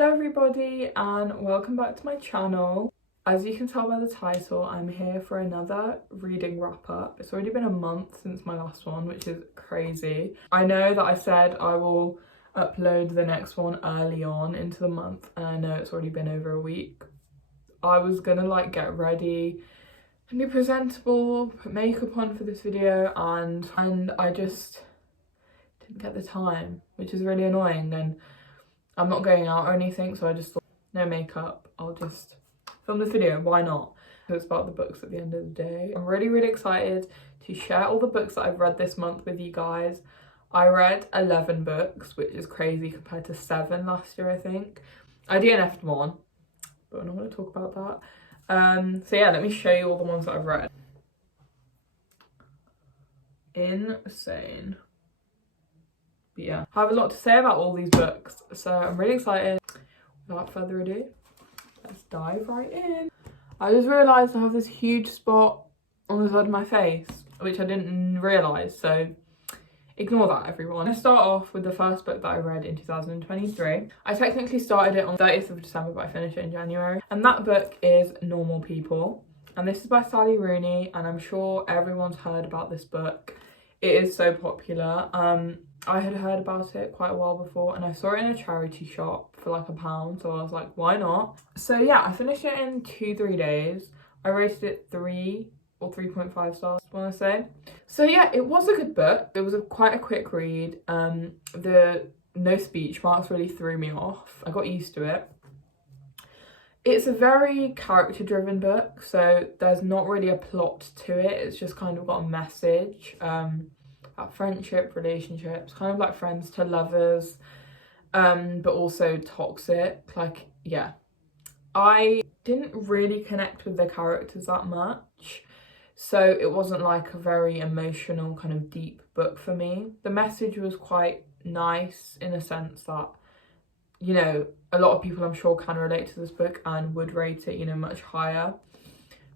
Hello everybody and welcome back to my channel. As you can tell by the title, I'm here for another reading wrap up. It's already been a month since my last one, which is crazy. I know that I said I will upload the next one early on into the month, and I know it's already been over a week. I was gonna like get ready and be presentable, put makeup on for this video, and I just didn't get the time, which is really annoying. And I'm not going out or anything, so I just thought, no makeup, I'll just film this video, why not? So it's about the books at the end of the day. I'm really excited to share all the books that I've read this month with you guys. I read 11 books, which is crazy compared to 7 last year, I think. I DNF'd one, but I'm not going to talk about that. So yeah, let me show you all the ones that I've read. Insane. But yeah, I have a lot to say about all these books, so I'm really excited. Without further ado, let's dive right in. I just realised I have this huge spot on the side of my face, which I didn't realise, so ignore that, everyone. I start off with the first book that I read in 2023. I technically started it on 30th of December, but I finished it in January. And that book is Normal People. And this is by Sally Rooney, and I'm sure everyone's heard about this book. It is so popular. I had heard about it quite a while before, and I saw it in a charity shop for like £1, so I was like, why not? So yeah, I finished it in 2-3 days. I rated it 3 or 3.5 stars, I want to say. So yeah, it was a good book. It was quite a quick read. The no speech marks really threw me off. I got used to it. It's a very character-driven book, so there's not really a plot to it. It's just kind of got a message. About friendship, relationships, kind of like friends to lovers, but also toxic. Like, yeah, I didn't really connect with the characters that much, so it wasn't like a very emotional kind of deep book for me. The message was quite nice in a sense that, you know, a lot of people I'm sure can relate to this book and would rate it, you know, much higher.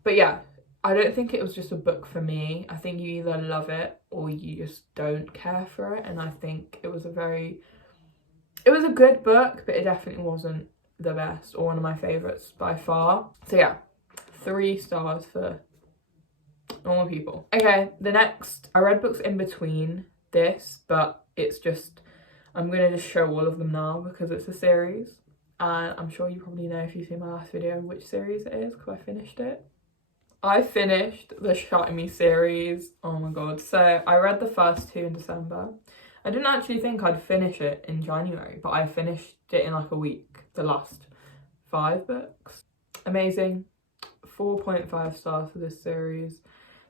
But yeah, I don't think it was just a book for me. I think you either love it or you just don't care for it. And I think it was a good book, but it definitely wasn't the best or one of my favourites by far. So yeah, 3 stars for Normal People. Okay, the next, I read books in between this, but it's just, I'm going to just show all of them now because it's a series. And I'm sure you probably know if you've seen my last video which series it is because I finished it. I finished the Shut Me series. Oh my god. So I read the first 2 in December. I didn't actually think I'd finish it in January, but I finished it in like a week. The last 5 books. Amazing. 4.5 stars for this series.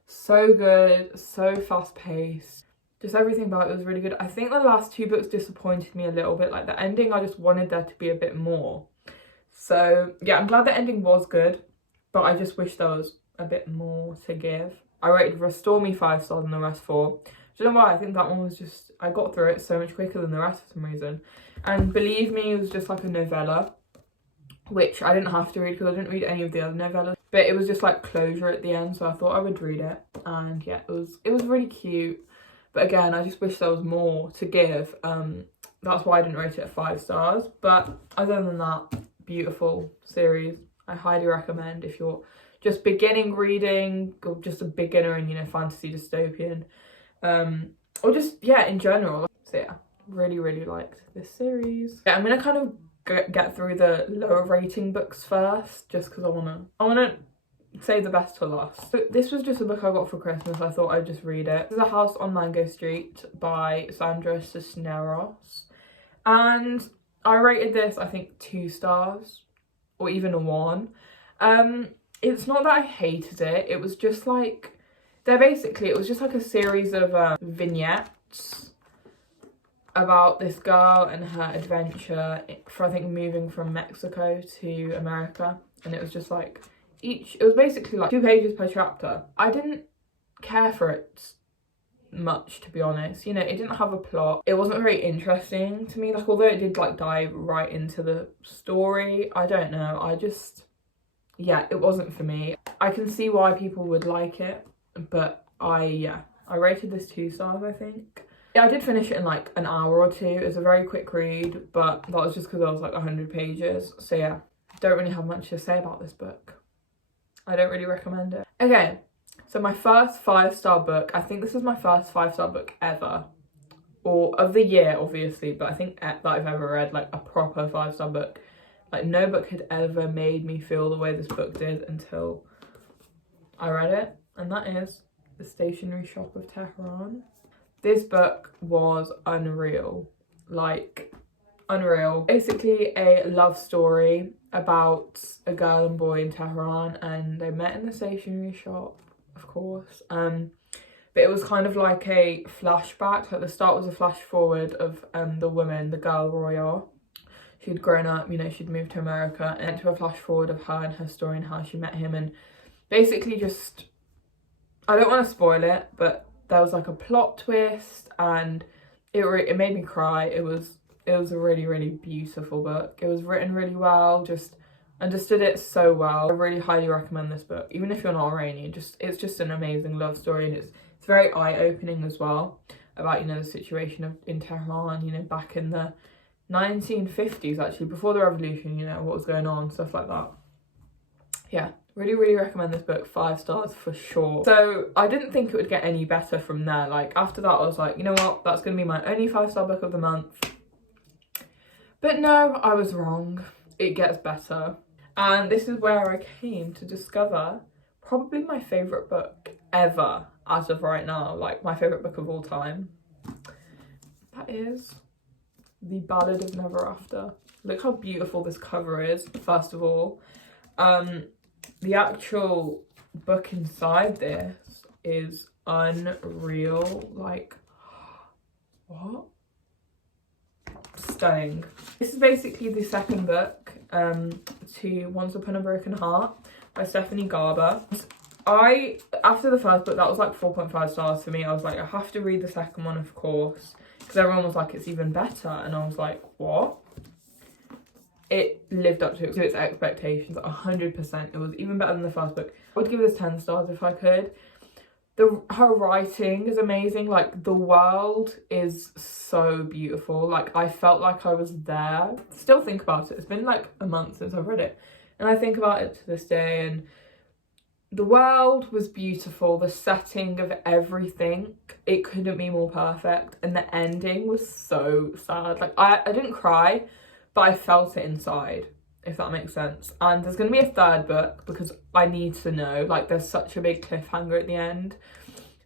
So good, so fast paced. Just everything about it was really good. I think the last 2 books disappointed me a little bit. Like the ending, I just wanted there to be a bit more. So yeah, I'm glad the ending was good, but I just wish there was a bit more to give. I rated Restore Me 5 stars and the rest 4. Do you know why? I think that one was just, I got through it so much quicker than the rest for some reason. And Believe Me was just like a novella, which I didn't have to read because I didn't read any of the other novellas, but it was just like closure at the end, so I thought I would read it. And yeah, it was really cute, but again, I just wish there was more to give. That's why I didn't rate it at 5 stars. But other than that, beautiful series. I highly recommend if you're just beginning reading, or just a beginner in, you know, fantasy dystopian, or just, yeah, in general. So yeah, really liked this series. Yeah, I'm gonna kind of get through the lower rating books first, just because I wanna save the best for last. So this was just a book I got for Christmas. I thought I'd just read it. This is A House on Mango Street by Sandra Cisneros, and I rated this, I think, 2 stars, or even a 1. It's not that I hated it, it was just like, it was just like a series of vignettes about this girl and her adventure for, I think, moving from Mexico to America. And it was just like, it was basically like 2 pages per chapter. I didn't care for it much, to be honest. You know, it didn't have a plot. It wasn't very interesting to me. Like, although it did like dive right into the story, I don't know, I just, yeah, it wasn't for me. I can see why people would like it, but I rated this 2 stars, I think. Yeah, I did finish it in like an hour or two. It was a very quick read, but that was just because I was like 100 pages. So yeah, don't really have much to say about this book. I don't really recommend it. Okay, so my first 5-star book, I think this is my first 5-star book ever. Or of the year, obviously, but I think that I've ever read like a proper 5-star book. Like no book had ever made me feel the way this book did until I read it. And that is The Stationery Shop of Tehran. This book was unreal. Like, unreal. Basically a love story about a girl and boy in Tehran, and they met in the stationery shop, of course. But it was kind of like a flashback. Like the start was a flash forward of the woman, the girl Roya. She'd grown up, you know, she'd moved to America, and to a flash forward of her and her story and how she met him. And basically just, I don't want to spoil it, but there was like a plot twist, and it made me cry. It was a really, really beautiful book. It was written really well, just understood it so well. I really highly recommend this book, even if you're not Iranian. It's just an amazing love story, and it's very eye-opening as well about, you know, the situation in Tehran, you know, back in the 1950s, actually, before the revolution, you know, what was going on, stuff like that. Yeah, really, really recommend this book. 5 stars for sure. So I didn't think it would get any better from there. Like after that, I was like, you know what, that's gonna be my only 5-star book of the month. But no, I was wrong. It gets better. And this is where I came to discover probably my favourite book ever as of right now, like my favourite book of all time. That is The Ballad of Never After. Look how beautiful this cover is, first of all. The actual book inside this is unreal. Like, what? Stunning. This is basically the second book to Once Upon a Broken Heart by Stephanie Garber. After the first book, that was like 4.5 stars for me. I was like, I have to read the second one, of course, because everyone was like, it's even better, and I was like, what? It lived up to its expectations 100%. It was even better than the first book. I would give this 10 stars if I could. Her writing is amazing. Like, the world is so beautiful. Like, I felt like I was there. Still think about it. It's been like a month since I've read it, and I think about it to this day, and the world was beautiful. The setting of everything, it couldn't be more perfect. And the ending was so sad. Like, I didn't cry, but I felt it inside, if that makes sense. And there's going to be a third book because I need to know. Like, there's such a big cliffhanger at the end.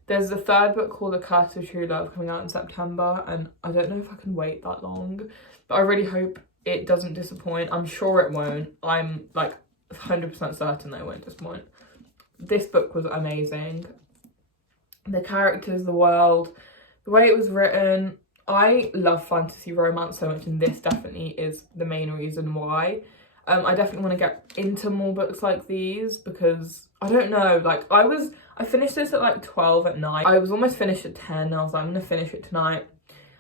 There's a third book called The Curse of True Love coming out in September, and I don't know if I can wait that long, but I really hope it doesn't disappoint. I'm sure it won't. I'm like 100% certain that it won't disappoint. This book was amazing. The characters, the world, the way it was written. I love fantasy romance so much, and this definitely is the main reason why. I definitely want to get into more books like these because, I don't know, like I finished this at like 12 at night. I was almost finished at 10. I was like, I'm going to finish it tonight.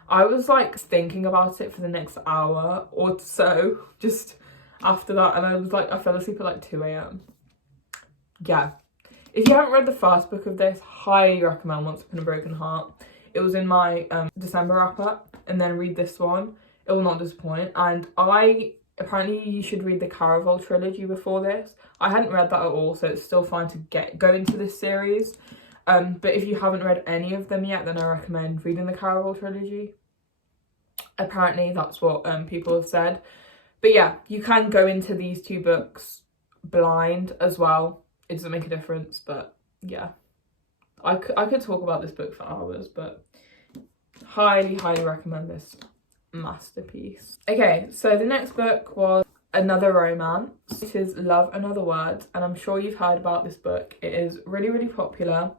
I was like thinking about it for the next hour or so just after that, and I was like, I fell asleep at like 2 a.m. Yeah. If you haven't read the first book of this, highly recommend Once Upon a Broken Heart. It was in my December wrap-up, and then read this one. It will not disappoint. And apparently you should read the Caraval trilogy before this. I hadn't read that at all, so it's still fine to go into this series. But if you haven't read any of them yet, then I recommend reading the Caraval trilogy. Apparently that's what people have said. But yeah, you can go into these 2 books blind as well. It doesn't make a difference, but yeah. I could talk about this book for hours, but highly, highly recommend this masterpiece. Okay, so the next book was another romance. It is Love and Other Words, and I'm sure you've heard about this book. It is really, really popular.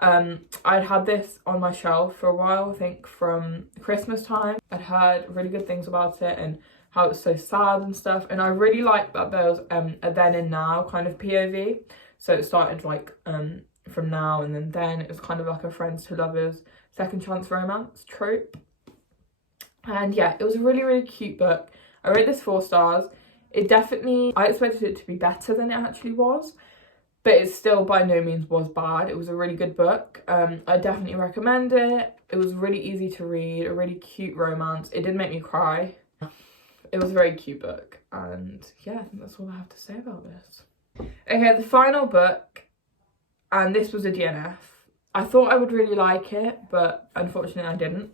I'd had this on my shelf for a while, I think from Christmas time. I'd heard really good things about it and how it's so sad and stuff, and I really liked that there was a then and now kind of POV. So it started like from now and then it was kind of like a friends to lovers second chance romance trope. And yeah, it was a really, really cute book. I rate this 4 stars. I expected it to be better than it actually was, but it still by no means was bad. It was a really good book. I definitely recommend it. It was really easy to read, a really cute romance. It did make me cry. It was a very cute book, and yeah, I think that's all I have to say about this. Okay, the final book, and this was a DNF. I thought I would really like it, but unfortunately I didn't.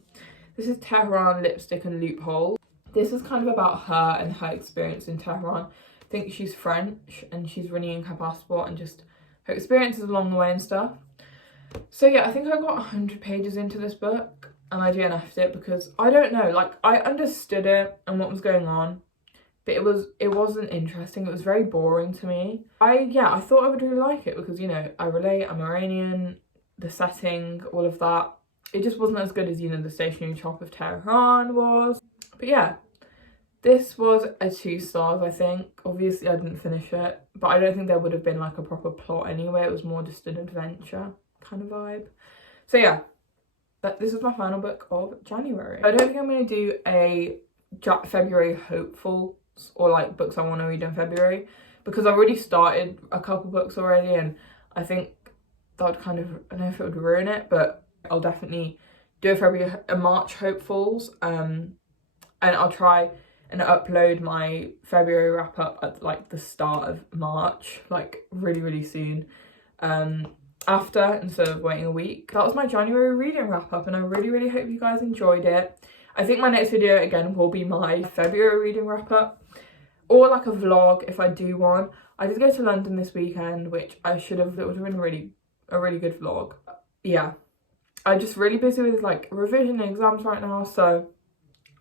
This is Tehran, Lipstick and Loopholes. This is kind of about her and her experience in Tehran. I think she's French and she's renewing her passport and just her experiences along the way and stuff. So yeah, I think I got 100 pages into this book and I DNF'd it because I don't know, like I understood it and what was going on, but it wasn't interesting. It was very boring to me. I thought I would really like it because, you know, I relate, I'm Iranian, the setting, all of that. It just wasn't as good as, you know, the stationery shop of Tehran was. But yeah, this was a 2 stars, I think. Obviously, I didn't finish it, but I don't think there would have been like a proper plot anyway. It was more just an adventure kind of vibe. So yeah, this is my final book of January. I don't think I'm going to do a February hopefuls or like books I want to read in February because I've already started a couple books already, and I think that would kind of, I don't know if it would ruin it, but I'll definitely do a March hopefuls, and I'll try and upload my February wrap up at like the start of March, like really soon, after, instead of waiting a week. That was my January reading wrap up, and I really hope you guys enjoyed it. I think my next video again will be my February reading wrap up, or like a vlog if I do one. I did go to London this weekend, which I should have, it would have been a really good vlog. Yeah, I'm just really busy with like revision and exams right now, so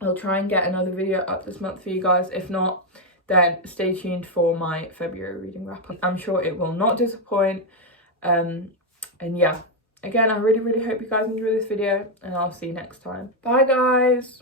I'll try and get another video up this month for you guys. If not, then stay tuned for my February reading wrap up. I'm sure it will not disappoint. And yeah, again, I really hope you guys enjoy this video, and I'll see you next time. Bye guys.